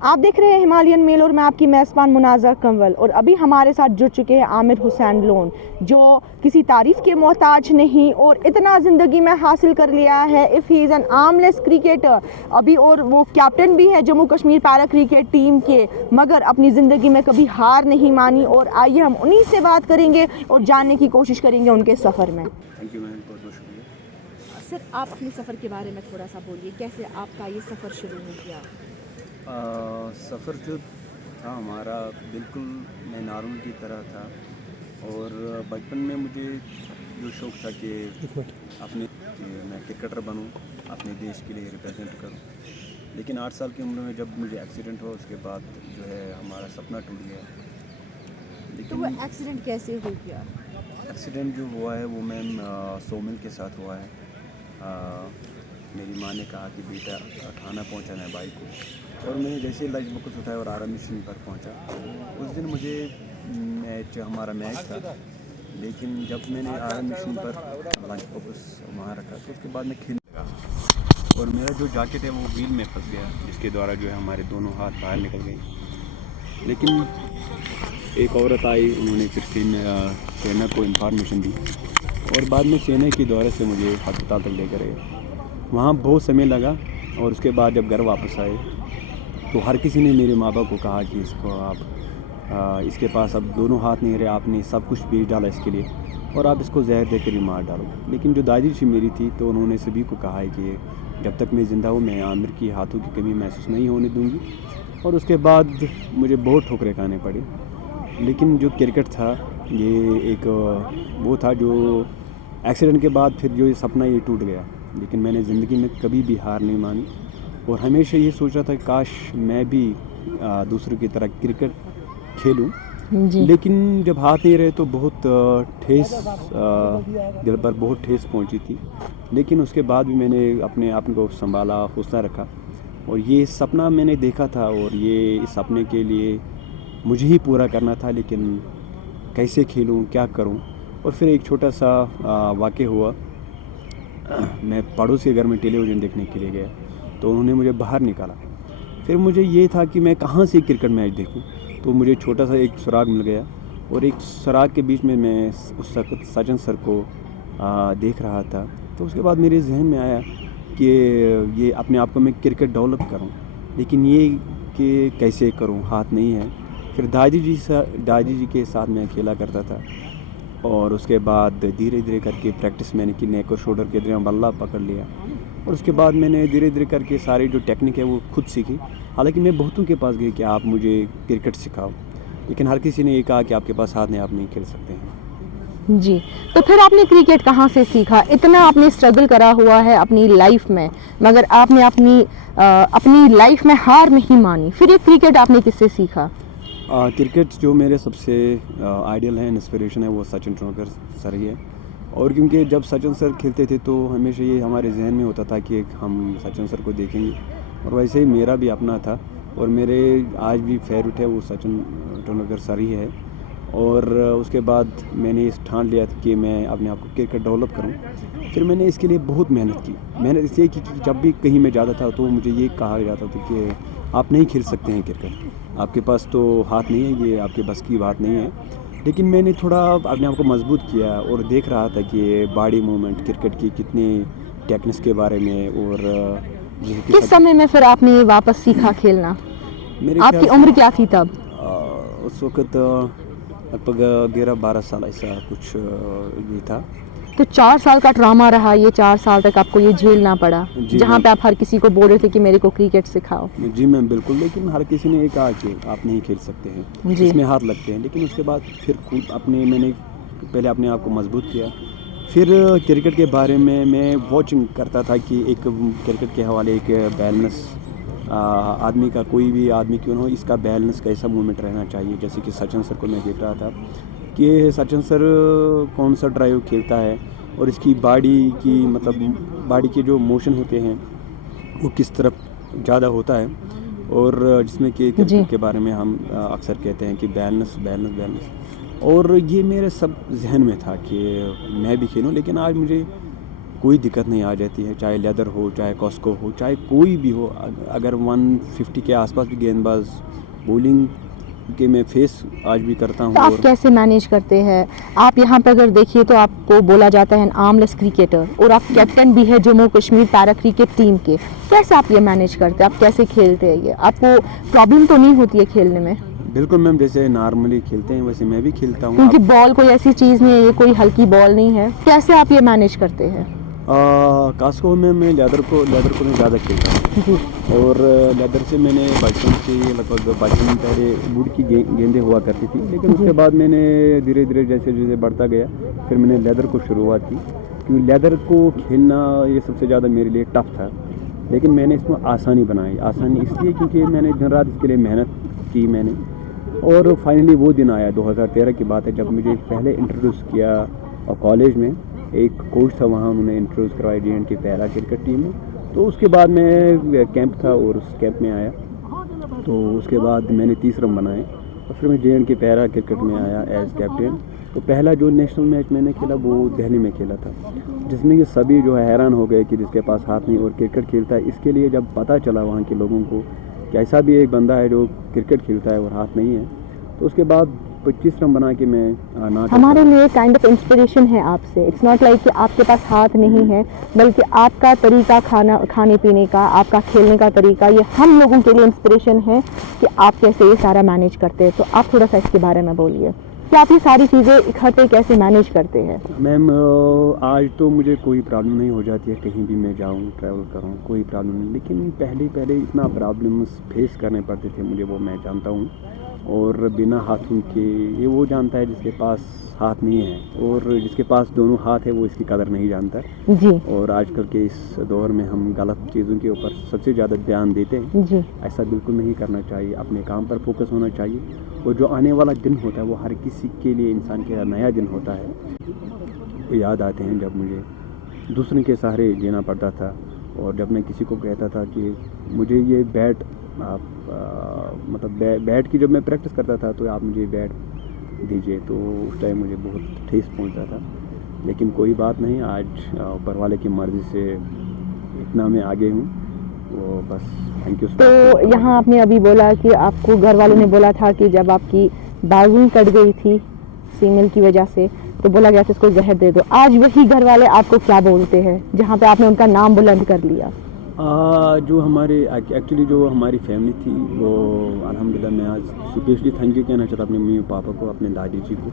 आप देख रहे हैं हिमालयन मेल और मैं आपकी मेज़बान मुनाज़ा कंवल। और अभी हमारे साथ जुड़ चुके हैं आमिर हुसैन लोन, जो किसी तारीफ़ के मोहताज नहीं और इतना ज़िंदगी में हासिल कर लिया है। If he is an armless cricketer अभी, और वो कैप्टन भी है Jammu Kashmir para cricket team के, मगर अपनी ज़िंदगी में कभी हार नहीं मानी। और आइए हम उन्हीं से बात करेंगे और जानने की कोशिश करेंगे उनके सफ़र में। थैंक यू मैम, बहुत बहुत शुक्रिया। सर, आप अपने सफ़र के बारे में थोड़ा सा बोलिए, कैसे आपका ये सफ़र शुरू हो गया? सफ़र जो था हमारा बिल्कुल मैं नॉर्मल की तरह था। और बचपन में मुझे जो शौक़ था कि अपने मैं क्रिकेटर बनूं, अपने देश के लिए रिप्रेजेंट करूं। लेकिन 8 साल की उम्र में जब मुझे एक्सीडेंट हुआ, उसके बाद जो है हमारा सपना टूट गया। तो वो एक्सीडेंट कैसे हो गया? एक्सीडेंट जो हुआ है वो मैम सोमिल के साथ हुआ है। मेरी माँ ने कहा कि बेटा खाना पहुंचाना है बाइक को, और मैंने जैसे लंच बॉक्स उठाया और आरा मिशन पर पहुंचा। उस दिन मुझे हमारा मैच था, लेकिन जब मैंने आरा मिशन पर लंच बॉक्स वहाँ रखा तो उसके बाद मैं खेलने लगा, और मेरा जो जैकेट है वो व्हील में फंस गया, जिसके द्वारा जो है हमारे दोनों हाथ बाहर निकल गए। लेकिन एक औरत आई, उन्होंने फिर सेना को इन्फॉर्मेशन दी, और बाद में सेना के द्वारा से मुझे अस्पताल तक लेकर गए। वहाँ बहुत समय लगा, और उसके बाद जब घर वापस आए तो हर किसी ने मेरे माँ बाप को कहा कि इसको आप इसके पास अब दोनों हाथ नहीं रहे, आपने सब कुछ बेच डाला इसके लिए, और आप इसको जहर देकर ही मार डालो। लेकिन जो दादी जी मेरी थी, तो उन्होंने सभी को कहा है कि जब तक मैं ज़िंदा हूँ, मैं आमिर की हाथों की कमी महसूस नहीं होने दूँगी। और उसके बाद मुझे बहुत ठोकरें खाने पड़ी। लेकिन जो क्रिकेट था, ये एक वो था जो एक्सीडेंट के बाद फिर जो ये सपना ये टूट गया। लेकिन मैंने ज़िंदगी में कभी भी हार नहीं मानी, और हमेशा ये सोचा था काश मैं भी दूसरों की तरह क्रिकेट खेलूं। लेकिन जब हाथ नहीं रहे तो बहुत ठेस दिल पर बहुत ठेस पहुंची थी। लेकिन उसके बाद भी मैंने अपने आप को संभाला, हौसला रखा, और ये सपना मैंने देखा था, और ये इस सपने के लिए मुझे ही पूरा करना था। लेकिन कैसे खेलूं, क्या करूं? और फिर एक छोटा सा वाक़या हुआ। मैं पड़ोसी के घर में टेलीविज़न देखने के लिए गया, तो उन्होंने मुझे बाहर निकाला। फिर मुझे ये था कि मैं कहाँ से क्रिकेट मैच देखूं, तो मुझे छोटा सा एक सुराग मिल गया, और एक सुराग के बीच में मैं उस वक्त सचिन सर को देख रहा था। तो उसके बाद मेरे जहन में आया कि ये अपने आप को मैं क्रिकेट डेवलप करूं, लेकिन ये कि कैसे करूं, हाथ नहीं है। फिर दादी जी के साथ मैं खेला करता था, और उसके बाद धीरे धीरे करके प्रैक्टिस मैंने की, नेक और शोल्डर के दरमियान बल्ला पकड़ लिया, और उसके बाद मैंने धीरे धीरे करके सारी जो टेक्निक है वो खुद सीखी। हालांकि मैं बहुतों के पास गई कि आप मुझे क्रिकेट सिखाओ, लेकिन हर किसी ने ये कहा कि आपके पास हाथ नहीं, आप नहीं खेल सकते हैं। जी, तो फिर आपने क्रिकेट कहाँ से सीखा? इतना आपने स्ट्रगल करा हुआ है अपनी लाइफ में, मगर आपने अपनी लाइफ में हार नहीं मानी। फिर ये क्रिकेट आपने किससे सीखा? क्रिकेट जो मेरे सबसे आइडियल है, इंस्पिरेशन है, वो सचिन तेंदुलकर सर ही है। और क्योंकि जब सचिन सर खेलते थे तो हमेशा ये हमारे जहन में होता था कि हम सचिन सर को देखेंगे, और वैसे ही मेरा भी अपना था, और मेरे आज भी फेवरेट है वो सचिन तेंदुलकर सर ही है। और उसके बाद मैंने इस ठान लिया था कि मैं अपने आप को क्रिकेट डेवलप करूं। फिर मैंने इसके लिए बहुत मेहनत की। मेहनत इसलिए की कि जब भी कहीं मैं जाता था तो मुझे ये कहा जाता था कि आप नहीं खेल सकते हैं क्रिकेट, आपके पास तो हाथ नहीं है, ये आपके बस की बात नहीं है। लेकिन मैंने थोड़ा अपने आप को मजबूत किया, और देख रहा था कि बॉडी मूवमेंट क्रिकेट की कितनी टेक्निक्स के बारे में। और किस समय में फिर आपने वापस सीखा खेलना? मेरे आपकी उम्र क्या थी तब? उस वक्त लगभग 11-12 साल ऐसा कुछ ये था। तो 4 साल का ट्रॉमा रहा, ये 4 साल तक आपको ये झेलना पड़ा, जहाँ पे आप हर किसी को बोल रहे थे कि मेरे को क्रिकेट सिखाओ। जी मैम, बिल्कुल। लेकिन हर किसी ने ये कहा कि आप नहीं खेल सकते हैं, इसमें हाथ लगते हैं। लेकिन उसके बाद फिर मैंने पहले अपने आप को मजबूत किया। फिर क्रिकेट के बारे में मैं वॉचिंग करता था कि एक क्रिकेट के हवाले एक बैलेंस आदमी का, कोई भी आदमी क्यों ना हो, इसका बैलेंस कैसा मूवमेंट रहना चाहिए। जैसे कि सचिन सर को मैं देख रहा था कि सचिन सर कौन सा ड्राइव खेलता है, और इसकी बॉडी की मतलब बॉडी के जो मोशन होते हैं वो किस तरफ ज़्यादा होता है। और जिसमें कि क्रिकेट के बारे में हम अक्सर कहते हैं कि बैलेंस बैलेंस बैलेंस। और ये मेरे सब जहन में था कि मैं भी खेलूं। लेकिन आज मुझे कोई दिक्कत नहीं आ जाती है, चाहे लेदर हो, चाहे कॉस्को हो, चाहे कोई भी हो। अगर 150 के आसपास भी गेंदबाज बॉलिंग के मैं फेस आज भी करता हूँ। तो आप और कैसे मैनेज करते हैं? आप यहाँ पे अगर देखिए तो आपको बोला जाता है आर्मलेस क्रिकेटर, और आप कैप्टन भी है Jammu Kashmir para cricket team के। कैसे आप ये मैनेज करते हैं? आप कैसे खेलते हैं? ये आपको प्रॉब्लम तो नहीं होती है खेलने में? बिल्कुल मैम, जैसे नॉर्मली खेलते हैं वैसे मैं भी खेलता हूँ। क्योंकि बॉल कोई ऐसी चीज़ नहीं है, ये कोई हल्की बॉल नहीं है। कैसे आप ये मैनेज करते हैं? कास्को में मैं लेदर को मैं ज़्यादा खेलता हूँ। जी। और लेदर से मैंने बचपन से लगभग 22 मिनट पहले वुड की गेंदें हुआ करती थी, लेकिन उसके बाद मैंने धीरे धीरे जैसे जैसे बढ़ता गया फिर मैंने लेदर को शुरुआत की, क्योंकि लेदर को खेलना ये सबसे ज़्यादा मेरे लिए टफ था। लेकिन मैंने इसमें आसानी बनाई। आसानी इसलिए क्योंकि मैंने दिन रात इसके लिए मेहनत की मैंने, और फाइनली वो दिन आया 2013 की बात है जब मुझे पहले इंट्रोड्यूस किया कॉलेज में। एक कोच था वहाँ, उन्होंने इंट्रोड्यूस करवाया JNK की पैरा क्रिकेट टीम में। तो उसके बाद मैं कैंप था और उस कैंप में आया, तो उसके बाद मैंने 30 रन बनाए और फिर मैं JNK पैरा क्रिकेट में आया एज कैप्टन। तो पहला जो नेशनल मैच मैंने खेला वो दिल्ली में खेला था, जिसमें कि सभी जो है हैरान हो गए कि जिसके पास हाथ नहीं और क्रिकेट खेलता है। इसके लिए जब पता चला वहाँ के लोगों को कि ऐसा भी एक बंदा है जो क्रिकेट खेलता है और हाथ नहीं है, तो उसके बाद 25 रन बना के मैं हमारे लिए काइंड ऑफ इंस्पिरेशन है आपसे। इट्स नॉट लाइक कि आपके पास हाथ नहीं है, बल्कि आपका तरीका खाने पीने का, आपका खेलने का तरीका, ये हम लोगों के लिए इंस्पिरेशन है कि आप कैसे ये सारा मैनेज करते हैं। तो आप थोड़ा सा इसके बारे में बोलिए कि आप ये सारी चीज़ें इकट्ठे कैसे मैनेज करते हैं? मैम आज तो मुझे कोई प्रॉब्लम नहीं हो जाती है, कहीं भी मैं जाऊँ ट्रैवल करूँ कोई प्रॉब्लम नहीं। लेकिन पहले इतना प्रॉब्लम्स फेस करने पड़ते थे मुझे, वो मैं जानता हूँ। और बिना हाथों के ये वो जानता है जिसके पास हाथ नहीं है, और जिसके पास दोनों हाथ है वो इसकी कदर नहीं जानता जी। और आजकल के इस दौर में हम गलत चीज़ों के ऊपर सबसे ज़्यादा ध्यान देते हैं जी। ऐसा बिल्कुल नहीं करना चाहिए। अपने काम पर फोकस होना चाहिए, और जो आने वाला दिन होता है वो हर किसी के लिए, इंसान के नया दिन होता है। वो याद आते हैं जब मुझे दूसरों के सहारे जीना पड़ता था, और जब मैं किसी को कहता था कि मुझे ये बैट आप मतलब बैट की जब मैं प्रैक्टिस करता था तो आप मुझे बैट दीजिए, तो उस टाइम मुझे बहुत ठेस पहुंचता था। लेकिन कोई बात नहीं, आज ऊपर वाले की मर्ज़ी से इतना मैं आगे हूँ, वो बस थैंक यू। तो यहाँ आपने अभी बोला कि आपको घर वालों ने बोला था कि जब आपकी बाजू कट गई थी फीमेल की वजह से, तो बोला गया कि इसको जहर दे दो। आज वही घर वाले आपको क्या बोलते हैं जहाँ पे आपने उनका नाम बुलंद कर लिया? जो हमारे एक्चुअली जो हमारी फैमिली थी वो अल्हम्दुलिल्लाह, मैं आज स्पेशली थैंक यू कहना चाहता हूँ अपने मम्मी पापा को, अपने दादी जी को,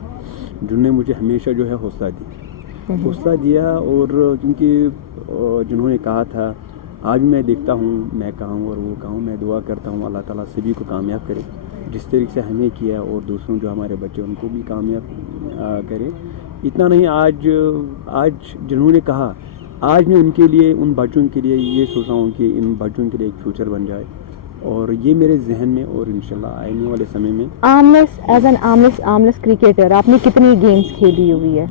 जिन्होंने मुझे हमेशा जो है हौसला दिया। और क्योंकि जिन्होंने कहा था, आज मैं देखता हूँ मैं कहाँ हूँ और वो कहाँ हूँ। मैं दुआ करता हूँ अल्लाह ताला सभी को कामयाब करे, जिस तरीके से हमें किया और दूसरों जो हमारे बच्चे उनको भी कामयाब करे। इतना नहीं, आज जिन्होंने कहा, आज मैं उनके लिए, उन बच्चों के लिए ये सोच रहा हूँ कि इन बच्चों के लिए एक फ्यूचर बन जाए, और ये मेरे जहन में, और इंशाल्लाह आने वाले समय में। आर्मलेस क्रिकेटर आपने कितनी गेम्स खेली हुई है?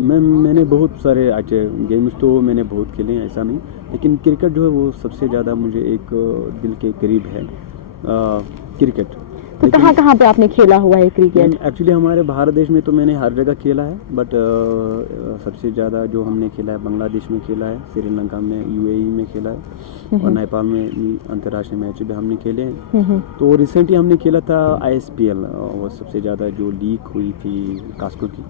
मैंने बहुत सारे अच्छे गेम्स तो मैंने बहुत खेले हैं, ऐसा नहीं, लेकिन क्रिकेट जो है वो सबसे ज़्यादा मुझे एक दिल के करीब है क्रिकेट। तो कहाँ पे आपने खेला हुआ है क्रिकेट? एक्चुअली हमारे भारत देश में तो मैंने हर जगह खेला है, बट सबसे ज़्यादा जो हमने खेला है बांग्लादेश में खेला है, श्रीलंका में, UAE में खेला है, और नेपाल में अंतर्राष्ट्रीय मैच भी हमने खेले हैं। तो रिसेंटली हमने खेला था ISPL, वो सबसे ज़्यादा जो लीग हुई थी कास्को की,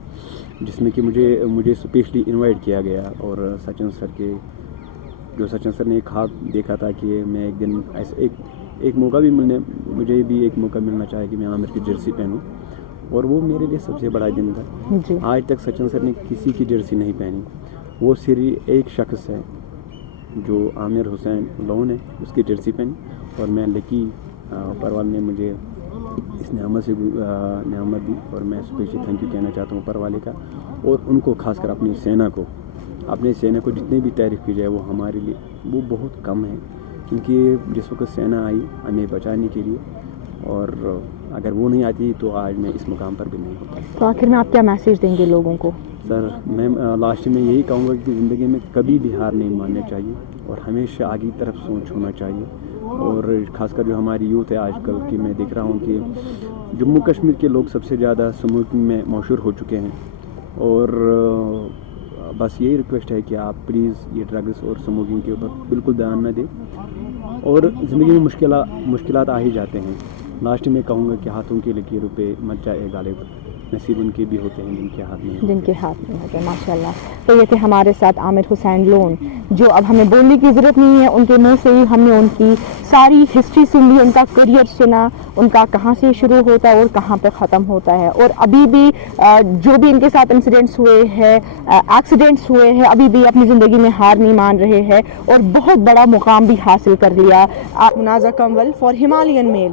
जिसमें कि मुझे स्पेशली इन्वाइट किया गया। और सचिन सर ने ख्वाब देखा था कि मैं एक दिन ऐसे एक मौका भी मुझे भी एक मौका मिलना चाहिए कि मैं आमिर की जर्सी पहनूं, और वो मेरे लिए सबसे बड़ा दिन था जी। आज तक सचिन सर ने किसी की जर्सी नहीं पहनी, वो सिर्फ एक शख्स है जो आमिर हुसैन लोन है, उसकी जर्सी पहनी। और मैं लकी परवाल ने मुझे इस नेमत दी, और मैं स्पेशली थैंक यू कहना चाहता हूँ ऊपर वाले का, और उनको खासकर अपनी सेना को जितनी भी तारीफ़ की जाए वो हमारे लिए वो बहुत कम है, क्योंकि जिस वक्त सेना आई हमें बचाने के लिए, और अगर वो नहीं आती तो आज मैं इस मुकाम पर भी नहीं होता। तो आखिर में आप क्या मैसेज देंगे लोगों को? सर, मैं लास्ट में यही कहूँगा कि ज़िंदगी में कभी भी हार नहीं माननी चाहिए, और हमेशा आगे की तरफ सोच होना चाहिए। और ख़ासकर जो हमारी यूथ है आजकल की, मैं देख रहा हूँ कि जम्मू कश्मीर के लोग सबसे ज़्यादा स्मोकिंग में मशहूर हो चुके हैं, और बस यही रिक्वेस्ट है कि आप प्लीज़ ये ड्रग्स और स्मोकिंग के ऊपर बिल्कुल ध्यान न दें। और ज़िंदगी में मुश्किलात आ ही जाते हैं। लास्ट में कहूँगा कि हाथों की लकीरों पे मत जाए गालिब, नसीब उनके भी होते हैं जिनके हाथ में जिनके हाथ में होते हैं। माशाल्लाह। तो ये थे हमारे साथ आमिर हुसैन लोन, जो अब हमें बोलने की ज़रूरत नहीं है, उनके मुंह से ही हमने उनकी सारी हिस्ट्री सुन ली, उनका करियर सुना, उनका कहाँ से शुरू होता है और कहाँ पे ख़त्म होता है। और अभी भी जो भी इनके साथ इंसिडेंट्स हुए हैं, एक्सीडेंट्स हुए हैं, अभी भी अपनी ज़िंदगी में हार नहीं मान रहे हैं और बहुत बड़ा मुकाम भी हासिल कर लिया। मुनाज़ा कंवल फॉर हिमालयन मेल।